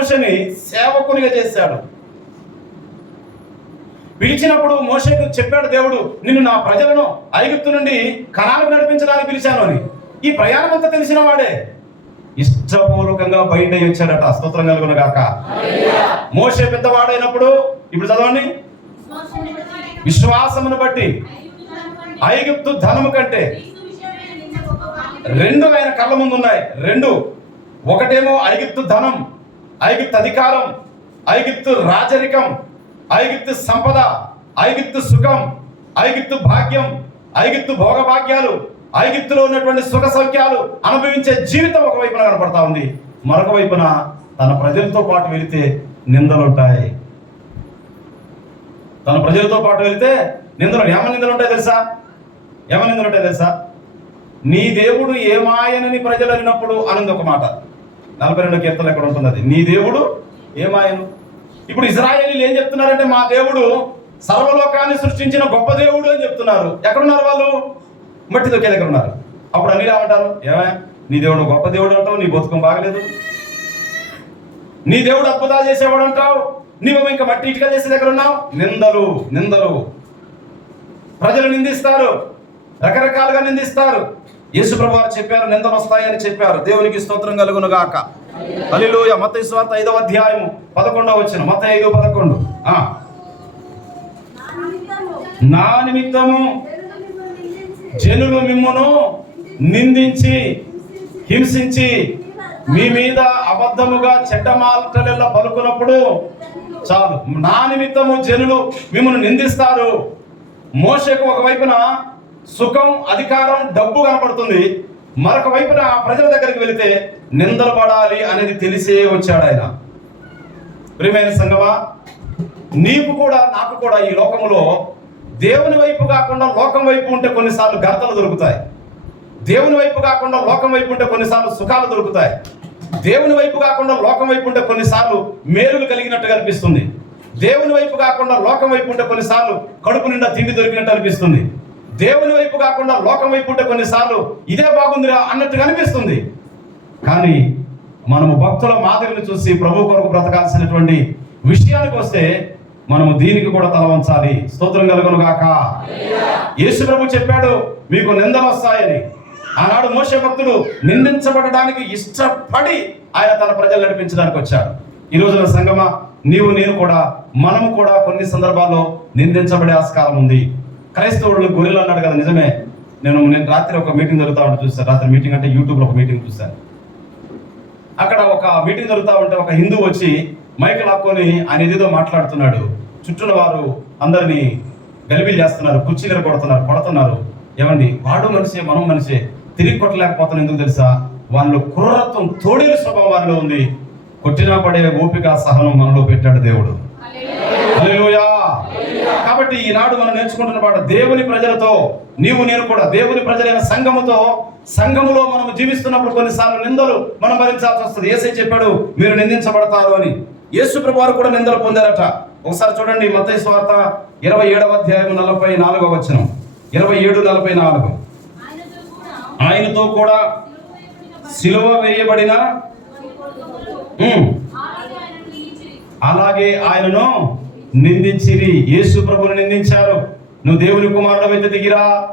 మోషని సేవకునిగా చేశాడు. పిలిచినప్పుడు మోషకు చెప్పాడు దేవుడు నిన్ను నా ప్రజలను ఐగుప్తు నుండి కణాలకు నడిపించడానికి పిలిచాను అని. ఈ ప్రయాణం అంతా తెలిసిన వాడే. ఇష్టపూర్వకంగా బయట వచ్చాడట. స్తోత్రం కలుగును గాక. మోషే పెద్దవాడైనప్పుడు ఇప్పుడు చదవండి. విశ్వాసమును బట్టి ఐగుప్తు ధనము కంటే రెండు ఆయన కళ్ళ ముందు ఉన్నాయి. రెండు. ఒకటేమో ఐగుప్తు ధనం ఐగుప్తు అధికారం ఐగుప్తు రాజరికం ఐగుప్తు సంపద ఐగుప్తు సుఖం ఐగుప్తు భాగ్యం ఐగుప్తు భోగభాగ్యాలు ఐగుప్తులో ఉన్నటువంటి సుఖ సౌఖ్యాలు అనుభవించే జీవితం ఒక వైపున కనపడతా ఉంది. మరొక వైపున తన ప్రజలతో పాటు వెళితే నిందలుంటాయి తన ప్రజలతో పాటు వెళితే నిందలు ఏమ నిందలు ఉంటాయి తెలుసా? ఏమ నిందలు ఉంటాయి తెలుసా? నీ దేవుడు ఏమాయనని ప్రజలు అన్నప్పుడు అనంది ఒక మాట. నలభై రెండు కీర్తనలు ఎక్కడ ఉంటుంది నీ దేవుడు ఏమాయను? ఇప్పుడు ఇజ్రాయేలీలు ఏం చెప్తున్నారంటే మా దేవుడు సర్వలోకాన్ని సృష్టించిన గొప్ప దేవుడు అని చెప్తున్నారు. ఎక్కడున్నారు వాళ్ళు? మట్టి దొక్కే దగ్గర ఉన్నారు. అప్పుడు అన్ని రామంటారు ఏమా? నీ దేవుడు గొప్ప దేవుడు అంటావు నీ బతుకం బాగలేదు. నీ దేవుడు అద్భుతాలు చేసేవాడు అంటావు నీవు ఇంకా మట్టి ఇటుక చేసే దగ్గర ఉన్నావు. నిందలు నిందలు. ప్రజలు నిందిస్తారు. రకరకాలుగా నిందిస్తారు. యేసు చెప్పారు నిందలు వస్తాయని చెప్పారు. దేవునికి స్తోత్రం కలుగును గాక. అలిలోయ మత స్వార్థ ఐదవ అధ్యాయము పదకొండవ వచ్చిన. మత ఐదు పదకొండు. నా నిమిత్తము జనులు మిమ్మును నిందించి హింసించి మీ మీద అబద్ధముగా చెడ్డ పలుకున్నప్పుడు చాలు. నా నిమిత్తము జనులు మిమ్మల్ని నిందిస్తారు. మోషకు ఒకవైపున సుఖం అధికారం డబ్బు కనపడుతుంది. మరొక వైపున ప్రజల దగ్గరికి వెళితే నిందలు పడాలి అనేది తెలిసే వచ్చాడు ఆయన. ప్రియమైన సంగమా నీకు కూడా నాకు కూడా ఈ లోకములో దేవుని వైపు కాకుండా లోకం వైపు ఉంటే కొన్నిసార్లు గర్తలు దొరుకుతాయి. దేవుని వైపు కాకుండా లోకం వైపు ఉంటే కొన్నిసార్లు సుఖాలు దొరుకుతాయి. దేవుని వైపు కాకుండా లోకం వైపు ఉంటే కొన్నిసార్లు మేలులు కలిగినట్టుగా అనిపిస్తుంది. దేవుని వైపు కాకుండా లోకం వైపు ఉంటే కొన్నిసార్లు కడుపు నిండా తిండి దొరికినట్టు అనిపిస్తుంది. దేవుని వైపు కాకుండా లోకం వైపు ఉంటే కొన్నిసార్లు ఇదే బాగుందిరా అన్నట్టుగా అనిపిస్తుంది. కానీ మనము భక్తుల మాదిరిని చూసి ప్రభు కొరకు బ్రతకాల్సినటువంటి విషయానికి వస్తే మనము దీనికి కూడా తల వంచాలి. స్తోత్రం కలుగును గాక. యేసు ప్రభు చెప్పాడు మీకు నిందలు వస్తాయని. ఆనాడు మోస భక్తుడు నిందించబడడానికి ఇష్టపడి ఆయన తన ప్రజలు నడిపించడానికి వచ్చాడు. ఈ రోజున సంగమ నీవు నేను కూడా మనము కూడా కొన్ని సందర్భాల్లో నిందించబడే ఆస్కారం ఉంది. క్రైస్తవుడు గొర్రెలు అన్నాడు కదా నిజమే. నేను నేను రాత్రి ఒక మీటింగ్ జరుగుతా ఉంటే చూస్తాను రాత్రి మీటింగ్ అంటే యూట్యూబ్లో ఒక మీటింగ్ చూస్తాను అక్కడ ఒక మీటింగ్ జరుగుతా ఉంటే ఒక హిందూ వచ్చి మైక్ లాక్కొని ఆయన ఏదేదో మాట్లాడుతున్నాడు. చుట్టూన వారు అందరినీ గలిబిలు చేస్తున్నారు కుర్చీలు కొడుతున్నారు కొడుతున్నారు ఏమండి వాడు మనిషే మనం మనిషే తిరిగి కొట్టలేకపోతున్నాం ఎందుకు తెలుసా? వాళ్ళు క్రూరత్వం తోడేలు స్వభావం వారిలో ఉంది. కొట్టినా పడే ఓపిక సహనం మనలో పెట్టాడు దేవుడు. కాబట్టి ఈనాడు మనం నేర్చుకుంటున్న పాట దేవుని ప్రజలతో నీవు నేను కూడా దేవుని ప్రజలైన సంఘముతో సంఘములో మనం జీవిస్తున్నప్పుడు కొన్నిసార్లు నిందలు మనం భరించాల్సి వస్తుంది. ఏసై చెప్పాడు మీరు నిందించబడతారు అని. యేసు ప్రభు వారు కూడా నిందలు పొందారట. ఒకసారి చూడండి మత్తయి స్వార్త ఇరవై ఏడవ అధ్యాయం నలభై నాలుగవ వచనం. ఇరవై ఏడు నలభై నాలుగు. ఆయనతో కూడా సిలువ వేయబడిన అలాగే ఆయనను నిందించిరి. యేసు ప్రభుని నిందించారు. నువ్వు దేవుని కుమారుడు వైద్య దిగిరా.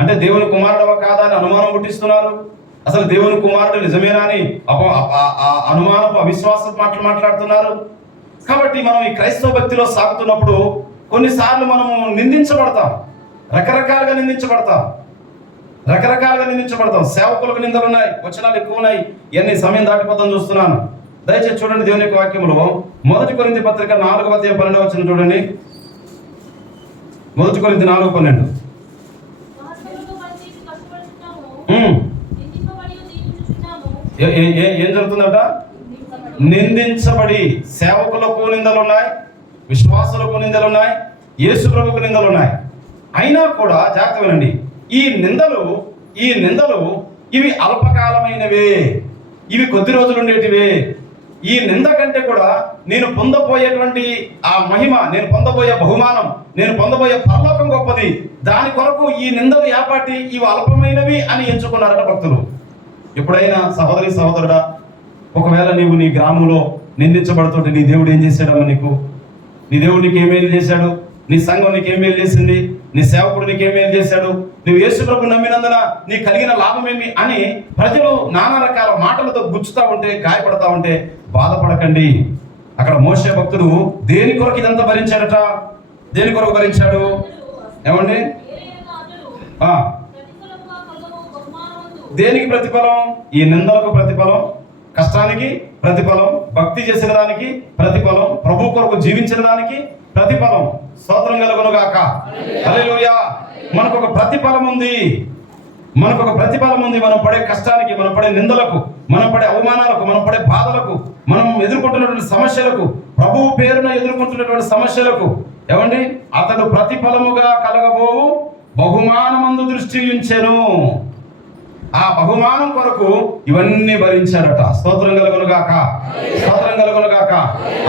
అంటే దేవుని కుమారుడవ కాదా అని అనుమానం పుట్టిస్తున్నారు. అసలు దేవుని కుమారుడు నిజమేనా అని ఆ- అనుమానపు అవిశ్వాసం మాటలు మాట్లాడుతున్నారు. కాబట్టి మనం ఈ క్రైస్తవ భక్తిలో సాగుతున్నప్పుడు కొన్నిసార్లు మనము నిందించబడతాం. రకరకాలుగా నిందించబడతాం. రకరకాలుగా నిందించబడతాం. సేవకులకు నిందలు ఉన్నాయి వచనాలు ఎక్కువ ఉన్నాయి ఇవన్నీ సమయం దాటిపోతాం చూస్తున్నాను. దయచేసి చూడండి దేవుని యొక్క వాక్యంలో మొదటి కొరింది పత్రిక నాలుగవ అధ్యాయం పన్నెండవ వచ్చిన చూడండి. మొదటి కొరింది నాలుగు పన్నెండు. ఉమ్. ఏ- ఏ- ఏ- ఏం జరుగుతుందట? నిందించబడి సేవకులకు నిందలు ఉన్నాయి విశ్వాసులకు నిందలు ఉన్నాయి యేసు ప్రభుకు నిందలు ఉన్నాయి అయినా కూడా జాగ్రత్త వినండి. ఈ నిందలు ఈ నిందలు ఇవి అల్పకాలమైనవే. ఇవి కొద్ది రోజులు ఉండేటివే ఈ నింద కంటే కూడా నేను పొందబోయేటువంటి ఆ మహిమ నేను పొందబోయే బహుమానం నేను పొందబోయే పరలోకం గొప్పది. దాని కొరకు ఈ నిందలు ఏపాటి ఇవి అల్పమైనవి అని ఎంచుకున్నారట భక్తులు. ఎప్పుడైనా సహోదరి సహోదరుడా ఒకవేళ నీవు నీ గ్రామంలో నిందించబడుతుంటే నీ దేవుడు ఏం చేశాడమ్మ నీకు? నీ దేవుడు నీకు ఏమేలు చేశాడు? నీ సంఘం నీకు ఏమేలు చేసింది? నీ సేవకుడు నీకు ఏమేలు చేశాడు? నువ్వు యేసు ప్రభు నమ్మినందున నీ కలిగిన లాభమేమి అని ప్రజలు నానా రకాల మాటలతో గుచ్చుతా ఉంటే గాయపడతా ఉంటే బాధపడకండి. అక్కడ మోసే భక్తుడు దేని కొరకు ఇదంతా భరించాడట? దేని కొరకు భరించాడు? ఏమండి? ఆ, దేనికి ప్రతిఫలం? ఈ నిందలకు ప్రతిఫలం కష్టానికి ప్రతిఫలం భక్తి చేసిన దానికి ప్రతిఫలం ప్రభు కొరకు జీవించిన దానికి ప్రతిఫలం. స్తోత్రం కలుగును గాక హల్లెలూయా. మనకు ఒక ప్రతిఫలం ఉంది మనకు ఒక ప్రతిఫలం ఉంది. మనం పడే కష్టానికి మనం పడే నిందలకు మనం పడే అవమానాలకు మనం పడే బాధలకు మనం ఎదుర్కొంటున్నటువంటి సమస్యలకు ప్రభువు పేరున ఎదుర్కొంటున్నటువంటి సమస్యలకు ఏమండి? అతడు ప్రతిఫలముగా కలగబోవు బహుమానమందు దృష్టి ఉంచెను. ఆ బహుమానం కొరకు ఇవన్నీ భరించాడట. స్తోత్రం కలుగును గాక స్తోత్రం కలుగును గాక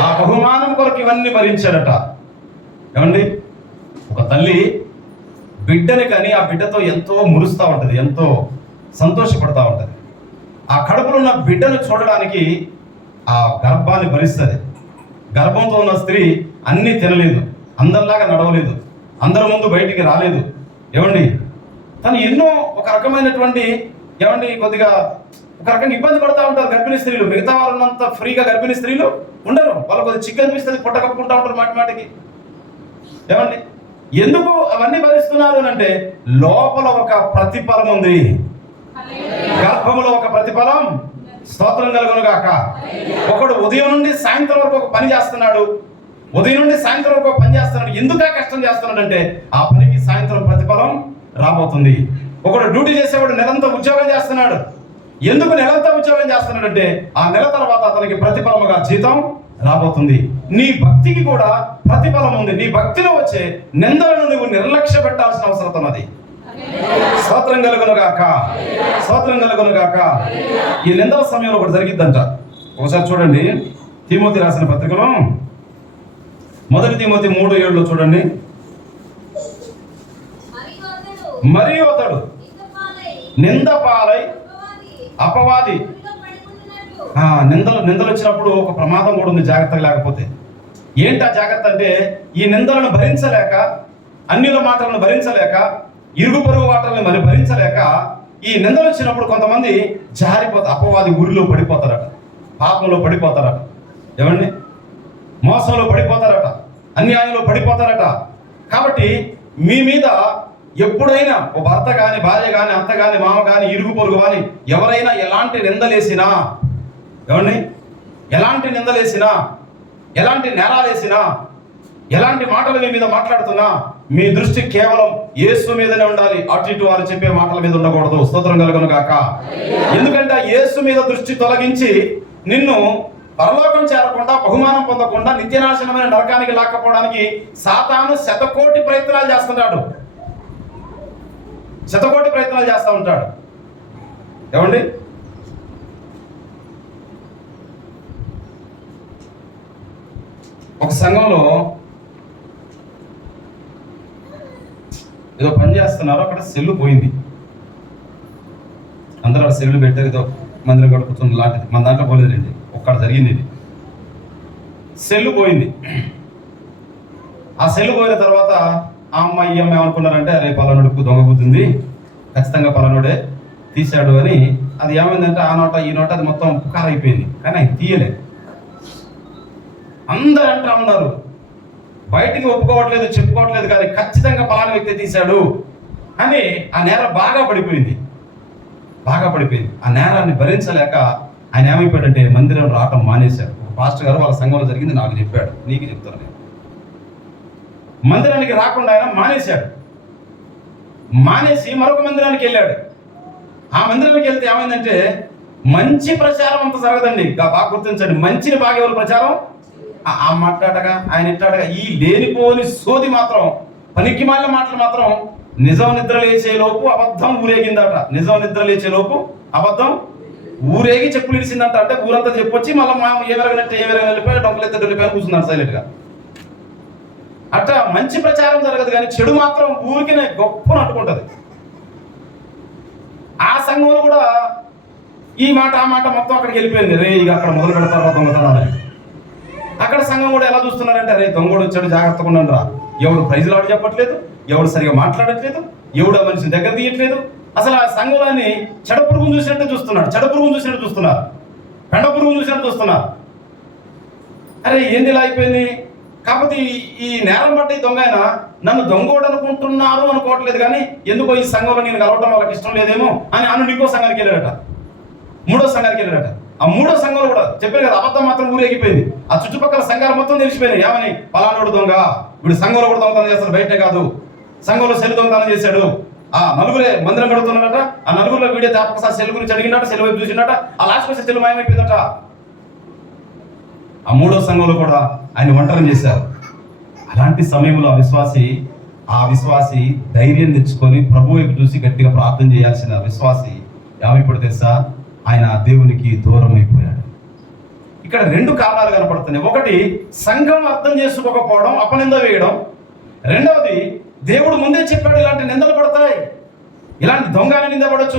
ఆ బహుమానం కొరకు ఇవన్నీ భరించాడట. ఏమండి? ఒక తల్లి బిడ్డని కానీ ఆ బిడ్డతో ఎంతో మురుస్తూ ఉంటుంది ఎంతో సంతోషపడతా ఉంటుంది. ఆ కడుపులో ఉన్న బిడ్డను చూడడానికి ఆ గర్భాన్ని భరిస్తుంది. గర్భంతో ఉన్న స్త్రీ అన్నీ తినలేదు అందరిలాగా నడవలేదు అందరి ముందు బయటికి రాలేదు. ఏమండి? తను ఎన్నో ఒక రకమైనటువంటి ఏమండి కొద్దిగా ఒక రకంగా ఇబ్బంది పడతా ఉంటారు గర్భిణీ స్త్రీలు. మిగతా వాళ్ళు ఉన్నంత ఫ్రీగా గర్భిణీ స్త్రీలు ఉండరు. వాళ్ళు కొద్దిగా చిక్కు అనిపిస్తుంది పుట్ట కప్పుకుంటా ఉంటారు మాటి మాటికి. ఏమండి? ఎందుకు అవన్నీ భరిస్తున్నారు అంటే లోపల ఒక ప్రతిఫలం ఉంది. గర్భములో ఒక ప్రతిఫలం స్తోత్రం కలుగును గాక ఒకడు ఉదయం నుండి సాయంత్రం వరకు ఒక పని చేస్తున్నాడు. ఉదయం నుండి సాయంత్రం వరకు పని చేస్తున్నాడు. ఎందుకు కష్టం చేస్తున్నాడు అంటే ఆ పనికి సాయంత్రం ప్రతిఫలం రాబోతుంది. ఒకడు డ్యూటీ చేసేవాడు నెలంతా ఉద్యోగం చేస్తున్నాడు. ఎందుకు నెలంతా ఉద్యోగం చేస్తున్నాడంటే ఆ నెల తర్వాత అతనికి ప్రతిఫలముగా జీతం రాబోతుంది. నీ భక్తికి కూడా ప్రతిఫలం ఉంది. నీ భక్తిలో వచ్చే నిందలను నువ్వు నిర్లక్ష్య పెట్టాల్సిన అవసరం ఉన్నది. స్తోత్రం కలుగును గాక. స్తోత్రం కలుగును గాక. ఈ నిందల సమయంలో ఒకటి జరిగిద్దంట. ఒకసారి చూడండి. తిమోతి రాసిన పత్రికలో. మొదటి తిమోతి మూడు ఏడులో చూడండి. మరియు అతడు నింద పాలై అపవాది. నిందలు నిందలు వచ్చినప్పుడు ఒక ప్రమాదం కూడా ఉంది జాగ్రత్తగా లేకపోతే. ఏంటి ఆ జాగ్రత్త అంటే ఈ నిందలను భరించలేక అన్యుల మాటలను భరించలేక ఇరుగు పొరుగు మాటలను మరి భరించలేక ఈ నిందలు వచ్చినప్పుడు కొంతమంది జారిపోతారు అపవాది ఊరిలో పడిపోతారట. పాపంలో పడిపోతారట. ఏమండి? మోసంలో పడిపోతారట. అన్యాయంలో పడిపోతారట. కాబట్టి మీ మీద ఎప్పుడైనా ఒక భర్త కానీ భార్య కానీ అత్త కానీ మామ కానీ ఇరుగు పొరుగు కానీ ఎవరైనా ఎలాంటి నిందలేసినా ఏమండి ఎలాంటి నిందలేసినా ఎలాంటి నేరాలేసినా ఎలాంటి మాటలు మీ మీద మాట్లాడుతున్నా మీ దృష్టి కేవలం యేసు మీదనే ఉండాలి. అటు ఇటు వారు చెప్పే మాటల మీద ఉండకూడదు. స్తోత్రం కలుగును కాక ఎందుకంటే ఆ యేసు మీద దృష్టి తొలగించి నిన్ను పరలోకం చేరకుండా బహుమానం పొందకుండా నిత్యనాశనమైన నరకానికి లాక్కపోవడానికి సాతాను శతకోటి ప్రయత్నాలు చేస్తున్నాడు శతకోటి ప్రయత్నాలు చేస్తూ ఉంటాడు. ఏమండి? ఒక సంఘంలో ఏదో పని చేస్తున్నారు అక్కడ సెల్లు పోయింది. అందరూ అక్కడ సెల్లు పెట్టారు ఏదో మందిరం గడుపుతుంది లాంటిది. మన దాంట్లో పోలేదండి ఒక్కడ జరిగింది ఇది. సెల్లు పోయింది. ఆ సెల్లు పోయిన తర్వాత ఆ అమ్మాయి ఈ అమ్మాయి ఏమనుకున్నారంటే అరే పలానుడుకు దొంగబుద్ధింది ఖచ్చితంగా పలానుడే తీశాడు అని. అది ఏమైందంటే ఆ నోట ఈ నోట అది మొత్తం పుకార్ అయిపోయింది కానీ అది తీయలేదు అందరూ అంటా ఉన్నారు. బయటికి ఒప్పుకోవట్లేదు చెప్పుకోవట్లేదు కానీ ఖచ్చితంగా పలానా వ్యక్తి తీశాడు అని ఆ నేర బాగా పడిపోయింది. బాగా పడిపోయింది. ఆ నేరాన్ని భరించలేక ఆయన ఏమైపోయాడంటే మందిరం రావటం మానేశాడు పాస్టర్ గారు వాళ్ళ సంఘంలో జరిగింది నాకు చెప్పాడు. నీకు చెప్తాను నేను. మందిరానికి రాకుండా ఆయన మానేశాడు. మానేసి మరొక మందిరానికి వెళ్ళాడు. ఆ మందిరానికి వెళ్తే ఏమైందంటే మంచి ప్రచారం అంత జరగదండి. బాగా గుర్తించండి. మంచిని బాగా ఎవరు ప్రచారం? ఆ- మాట్లాడగా ఆయన ఇట్లాడగా ఈ లేనిపోని సోది మాత్రం పనికి మాలిన మాటలు మాత్రం నిజం నిద్ర లేచే లోపు అబద్ధం ఊరేగిందట. నిజం నిద్ర లేచే లోపు అబద్ధం ఊరేగి చెప్పులు ఇడిసిందంట అంటే ఊరంతా చెప్పొచ్చి మళ్ళీ మా ఏ విరగనట్టు వెళ్ళిపోయి డొంకలు ఎత్తే వెళ్ళిపోయి కూర్చున్నాడు సైలెంట్గా అట్లా మంచి ప్రచారం జరగదు కానీ చెడు మాత్రం ఊరికినే గొప్పను అంటుకుంటది ఆ సంఘంలో కూడా ఈ మాట ఆ మాట మొత్తం అక్కడికి వెళ్ళిపోయింది. రే ఇక అక్కడ మొదలు పెడతారు దొంగతనాలని అక్కడ సంఘం కూడా ఎలా చూస్తున్నారంటే అరే దొంగడు వచ్చాడు జాగ్రత్తగా ఉండండి రా. ఎవడు ప్రైజులు ఆడు చెప్పట్లేదు ఎవడు సరిగా మాట్లాడట్లేదు ఎవడు ఆ మనిషి దగ్గర తీయట్లేదు. అసలు ఆ సంఘంలోని చెడ పురుగును చూసినట్టు చూస్తున్నాడు చెడ పురుగును చూసినట్టు చూస్తున్నారు పెండ పురుగును చూసినట్టు చూస్తున్నారు. అరే ఏంది ఇలా అయిపోయింది? కాకపోతే ఈ- నేరం పడ్డ ఈ దొంగ ఆయన నన్ను దొంగోడు అనుకుంటున్నారు అనుకోవట్లేదు కానీ ఎందుకో ఈ సంఘంలో నేను కలవటం వాళ్ళకి ఇష్టం లేదేమో అని అను ఇంకో సంఘానికి వెళ్ళాడట. మూడో సంఘానికి వెళ్ళాడట. ఆ మూడో సంఘంలో కూడా చెప్పారు కదా అబద్ధం మాత్రం ఊరేగిపోయింది. ఆ చుట్టుపక్కల సంఘాలు మొత్తం తెలిసిపోయినాయి. ఏమని? పలానోడు దొంగ. వీడు సంఘంలో కూడా దొంగతనం చేస్తాడు బయటే కాదు. సంఘంలో సెల్ దొంగతనం చేశాడు. ఆ నలుగురే మందిరం కడుతున్నాడట ఆ నలుగురిలో వీడియో ఒకసారి సెల్ గురించి అడిగినట సెల్ వైపు చూసినట ఆ లాస్ట్ వచ్చి సెల్ మాయమైపోయిందట. ఆ మూడో సంఘంలో కూడా ఆయన ఒంటరిని చేశారు. అలాంటి సమయంలో ఆ విశ్వాసి ఆ విశ్వాసి ధైర్యం తెచ్చుకొని ప్రభు వైపు చూసి గట్టిగా ప్రార్థన చేయాల్సిన విశ్వాసి ఏమైపోయి తెలుసా? ఆయన దేవునికి దూరం అయిపోయాడు ఇక్కడ రెండు కారణాలు కనపడుతున్నాయి. ఒకటి సంఘం అర్థం చేసుకోకపోవడం అపనింద వేయడం. రెండవది దేవుడు ముందే చెప్పాడు ఇలాంటి నిందలు పడతాయి. ఇలాంటి దొంగ నింద పడవచ్చు